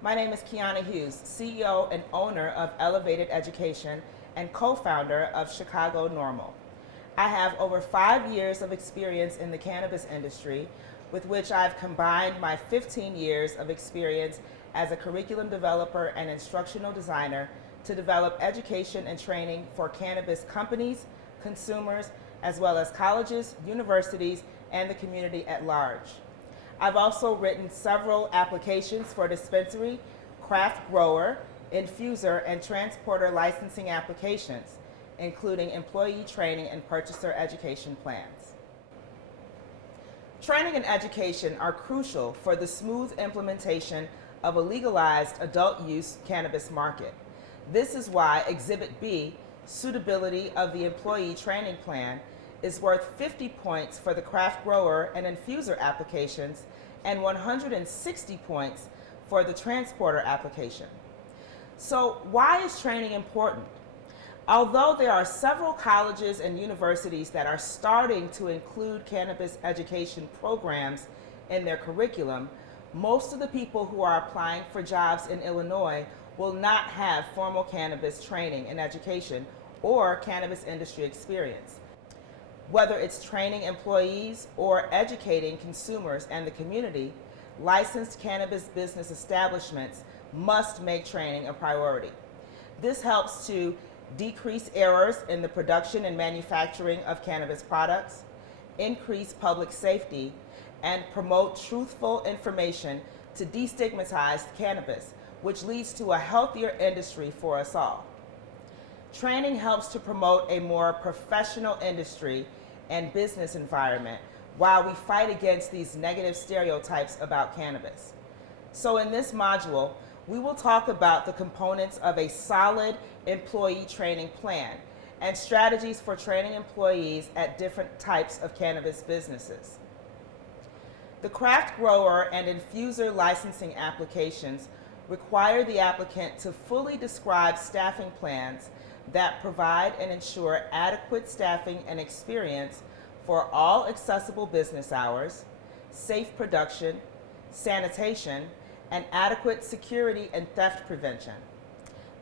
My name is Kiana Hughes, CEO and owner of Elevated Education and co-founder of Chicago NORML. I have over 5 years of experience in the cannabis industry, with which I've combined my 15 years of experience as a curriculum developer and instructional designer to develop education and training for cannabis companies, consumers, as well as colleges, universities, and the community at large. I've also written several applications for dispensary, craft grower, infuser, and transporter licensing applications, including employee training and purchaser education plans. Training and education are crucial for the smooth implementation of a legalized adult use cannabis market. This is why Exhibit B, Suitability of the Employee Training Plan, is worth 50 points for the craft grower and infuser applications and 160 points for the transporter application. So why is training important? Although there are several colleges and universities that are starting to include cannabis education programs in their curriculum, most of the people who are applying for jobs in Illinois will not have formal cannabis training and education or cannabis industry experience. Whether it's training employees or educating consumers and the community, licensed cannabis business establishments must make training a priority. This helps to decrease errors in the production and manufacturing of cannabis products, increase public safety, and promote truthful information to destigmatize cannabis, which leads to a healthier industry for us all. Training helps to promote a more professional industry and business environment while we fight against these negative stereotypes about cannabis. So in this module, we will talk about the components of a solid employee training plan and strategies for training employees at different types of cannabis businesses. The craft grower and infuser licensing applications require the applicant to fully describe staffing plans that provide and ensure adequate staffing and experience for all accessible business hours, safe production, sanitation, and adequate security and theft prevention.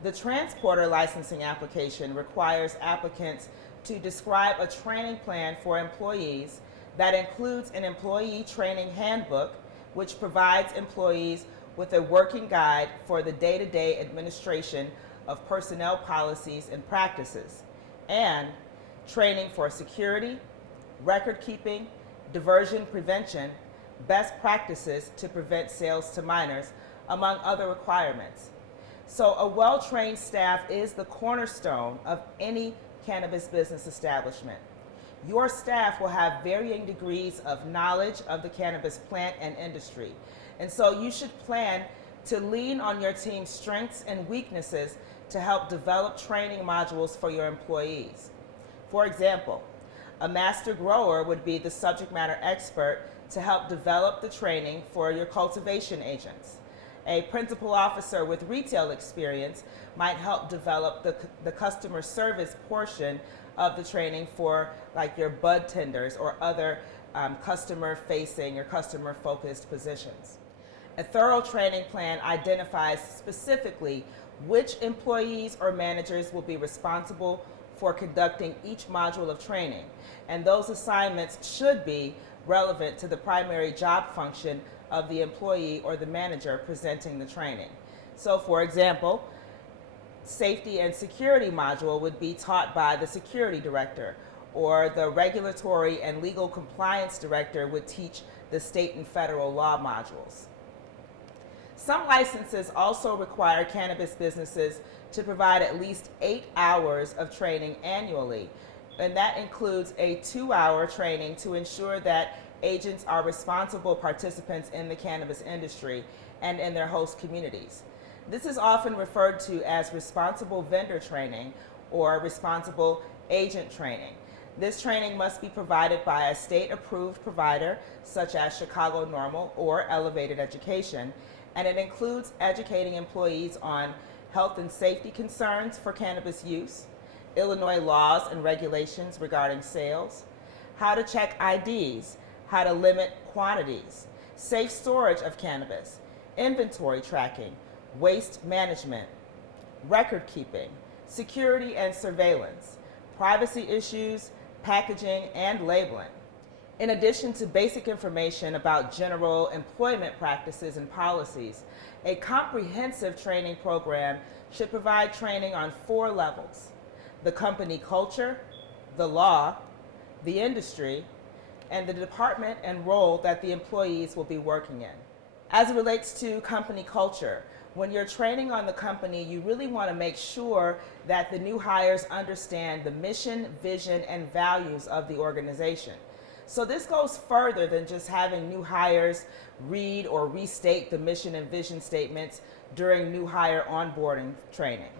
The transporter licensing application requires applicants to describe a training plan for employees that includes an employee training handbook, which provides employees with a working guide for the day-to-day administration of personnel policies and practices, and training for security, record keeping, diversion prevention, best practices to prevent sales to minors, among other requirements. So a well-trained staff is the cornerstone of any cannabis business establishment. Your staff will have varying degrees of knowledge of the cannabis plant and industry. And so you should plan to lean on your team's strengths and weaknesses to help develop training modules for your employees. For example, a master grower would be the subject matter expert to help develop the training for your cultivation agents. A principal officer with retail experience might help develop the customer service portion of the training for like your bud tenders or other customer-facing or customer-focused positions. A thorough training plan identifies specifically which employees or managers will be responsible for conducting each module of training, and those assignments should be relevant to the primary job function of the employee or the manager presenting the training. So for example, safety and security module would be taught by the security director, or the regulatory and legal compliance director would teach the state and federal law modules. Some licenses also require cannabis businesses to provide at least 8 hours of training annually, and that includes a 2-hour training to ensure that agents are responsible participants in the cannabis industry and in their host communities. This is often referred to as responsible vendor training or responsible agent training. This training must be provided by a state-approved provider such as Chicago NORML or Elevated Education, and it includes educating employees on health and safety concerns for cannabis use, Illinois laws and regulations regarding sales, how to check IDs, how to limit quantities, safe storage of cannabis, inventory tracking, waste management, record keeping, security and surveillance, privacy issues, packaging, and labeling. In addition to basic information about general employment practices and policies, a comprehensive training program should provide training on 4 levels: the company culture, the law, the industry, and the department and role that the employees will be working in. As it relates to company culture, when you're training on the company, you really want to make sure that the new hires understand the mission, vision, and values of the organization. So this goes further than just having new hires read or restate the mission and vision statements during new hire onboarding training.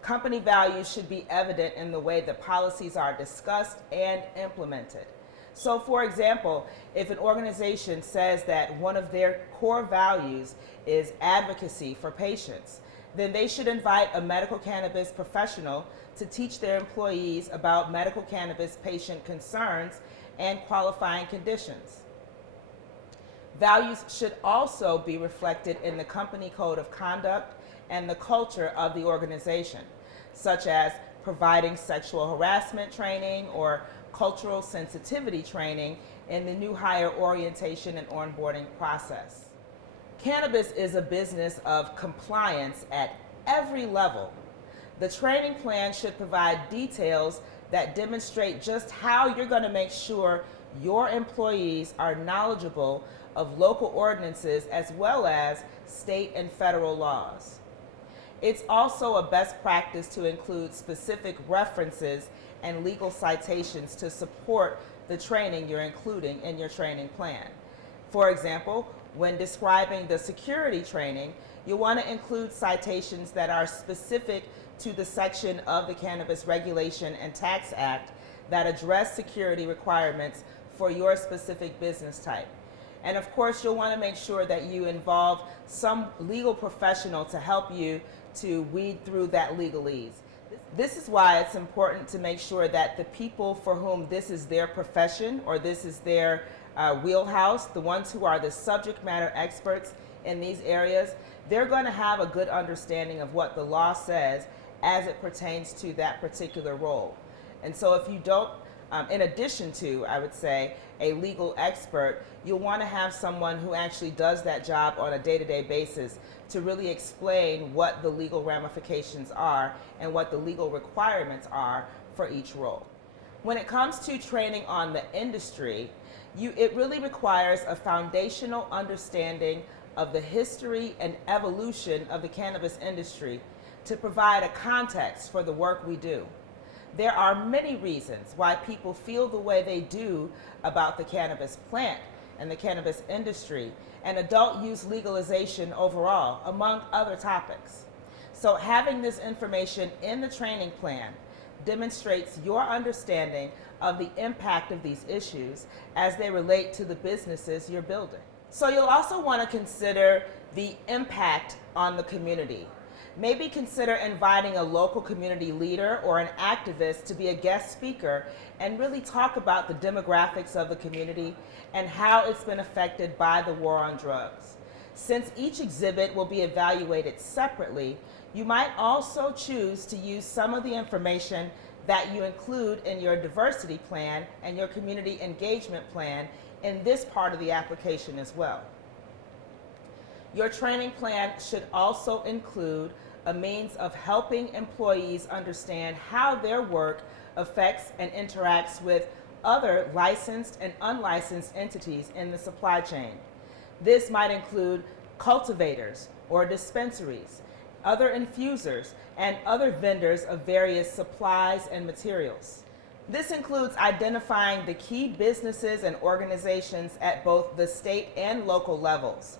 Company values should be evident in the way the policies are discussed and implemented. So for example, if an organization says that one of their core values is advocacy for patients, then they should invite a medical cannabis professional to teach their employees about medical cannabis patient concerns and qualifying conditions. Values should also be reflected in the company code of conduct and the culture of the organization, such as providing sexual harassment training or cultural sensitivity training in the new hire orientation and onboarding process. Cannabis is a business of compliance at every level. The training plan should provide details that demonstrate just how you're going to make sure your employees are knowledgeable of local ordinances as well as state and federal laws. It's also a best practice to include specific references and legal citations to support the training you're including in your training plan. For example, when describing the security training, you want to include citations that are specific to the section of the Cannabis Regulation and Tax Act that address security requirements for your specific business type. And of course, you'll want to make sure that you involve some legal professional to help you to weed through that legalese. This is why it's important to make sure that the people for whom this is their profession or this is their wheelhouse, the ones who are the subject matter experts in these areas, they're going to have a good understanding of what the law says as it pertains to that particular role. And so if you don't, in addition to, I would say, a legal expert, you'll want to have someone who actually does that job on a day-to-day basis to really explain what the legal ramifications are and what the legal requirements are for each role. When it comes to training on the industry, it really requires a foundational understanding of the history and evolution of the cannabis industry to provide a context for the work we do. There are many reasons why people feel the way they do about the cannabis plant and the cannabis industry and adult use legalization overall, among other topics. So having this information in the training plan demonstrates your understanding of the impact of these issues as they relate to the businesses you're building. So you'll also want to consider the impact on the community. Maybe consider inviting a local community leader or an activist to be a guest speaker and really talk about the demographics of the community and how it's been affected by the war on drugs. Since each exhibit will be evaluated separately, you might also choose to use some of the information that you include in your diversity plan and your community engagement plan in this part of the application as well. Your training plan should also include a means of helping employees understand how their work affects and interacts with other licensed and unlicensed entities in the supply chain. This might include cultivators or dispensaries, other infusers, and other vendors of various supplies and materials. This includes identifying the key businesses and organizations at both the state and local levels,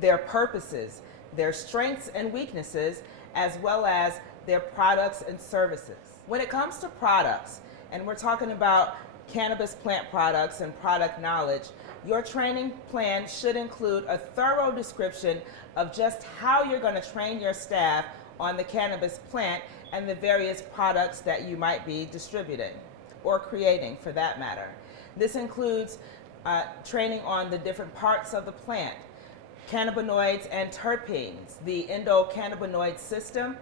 their purposes, their strengths and weaknesses, as well as their products and services. When it comes to products, and we're talking about cannabis plant products and product knowledge, your training plan should include a thorough description of just how you're going to train your staff on the cannabis plant and the various products that you might be distributing or creating for that matter. This includes training on the different parts of the plant, cannabinoids and terpenes, the endocannabinoid system,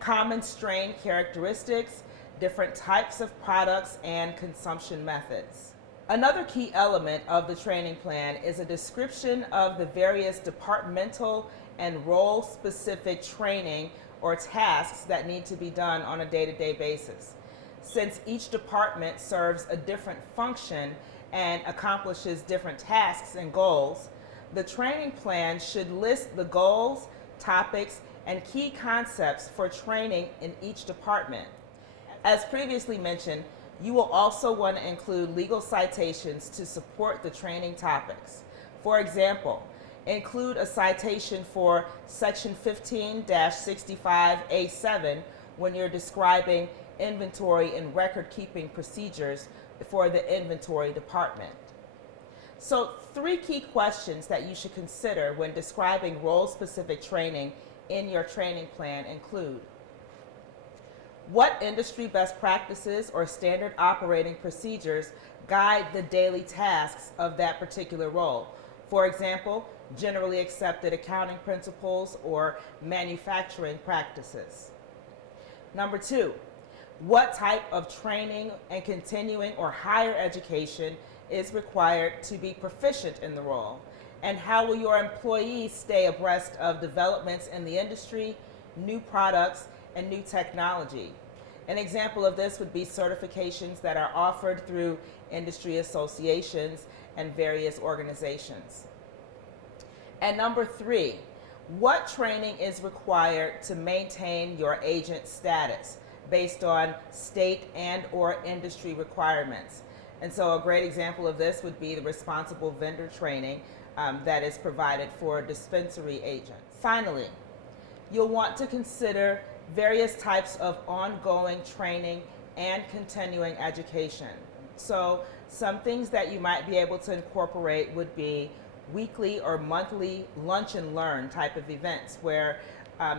common strain characteristics, different types of products, and consumption methods. Another key element of the training plan is a description of the various departmental and role-specific training or tasks that need to be done on a day-to-day basis. Since each department serves a different function and accomplishes different tasks and goals, the training plan should list the goals, topics, and key concepts for training in each department. As previously mentioned, you will also want to include legal citations to support the training topics. For example, include a citation for Section 15-65A7 when you're describing inventory and record-keeping procedures for the inventory department. So 3 key questions that you should consider when describing role-specific training in your training plan include: what industry best practices or standard operating procedures guide the daily tasks of that particular role? For example, generally accepted accounting principles or manufacturing practices. Number 2, what type of training and continuing or higher education is required to be proficient in the role? And how will your employees stay abreast of developments in the industry, new products, and new technology? An example of this would be certifications that are offered through industry associations and various organizations. And number 3, what training is required to maintain your agent status based on state and or industry requirements? And so a great example of this would be the responsible vendor training that is provided for dispensary agents. Finally, you'll want to consider various types of ongoing training and continuing education. So some things that you might be able to incorporate would be weekly or monthly lunch and learn type of events where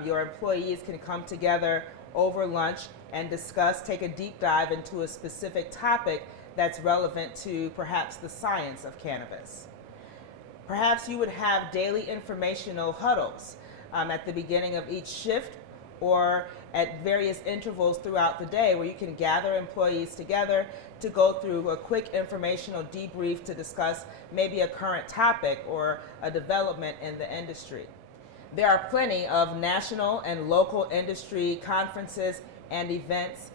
your employees can come together over lunch and discuss, take a deep dive into a specific topic that's relevant to perhaps the science of cannabis. Perhaps you would have daily informational huddles at the beginning of each shift or at various intervals throughout the day where you can gather employees together to go through a quick informational debrief to discuss maybe a current topic or a development in the industry. There are plenty of national and local industry conferences and events,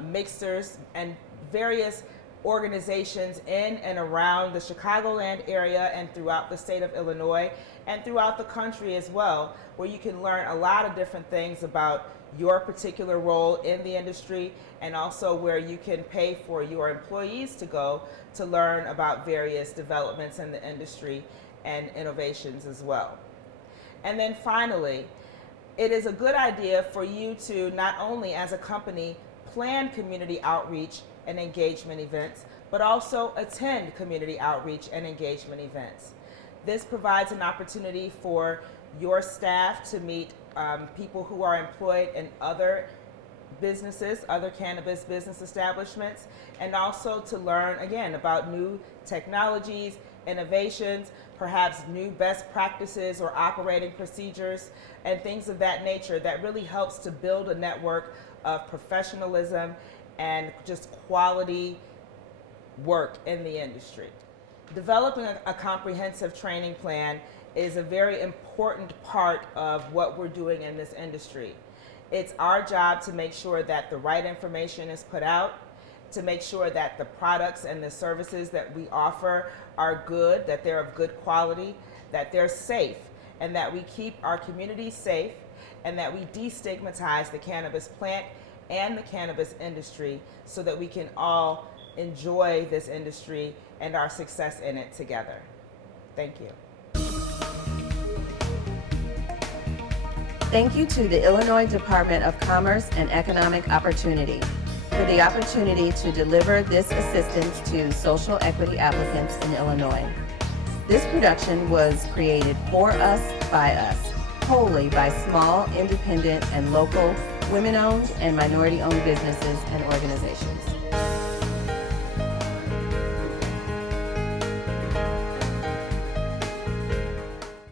mixers, and various organizations in and around the Chicagoland area and throughout the state of Illinois and throughout the country as well, where you can learn a lot of different things about your particular role in the industry, and also where you can pay for your employees to go to learn about various developments in the industry and innovations as well. And then finally, it is a good idea for you to not only as a company plan community outreach and engagement events, but also attend community outreach and engagement events. This provides an opportunity for your staff to meet people who are employed in other businesses, other cannabis business establishments, and also to learn again about new technologies, innovations, perhaps new best practices or operating procedures and things of that nature that really helps to build a network of professionalism and just quality work in the industry. Developing a comprehensive training plan is a very important part of what we're doing in this industry. It's our job to make sure that the right information is put out, to make sure that the products and the services that we offer are good, that they're of good quality, that they're safe, and that we keep our communities safe, and that we destigmatize the cannabis plant and the cannabis industry so that we can all enjoy this industry and our success in it together. Thank you. Thank you to the Illinois Department of Commerce and Economic Opportunity for the opportunity to deliver this assistance to social equity applicants in Illinois. This production was created for us, by us, wholly by small, independent, and local women-owned and minority-owned businesses and organizations.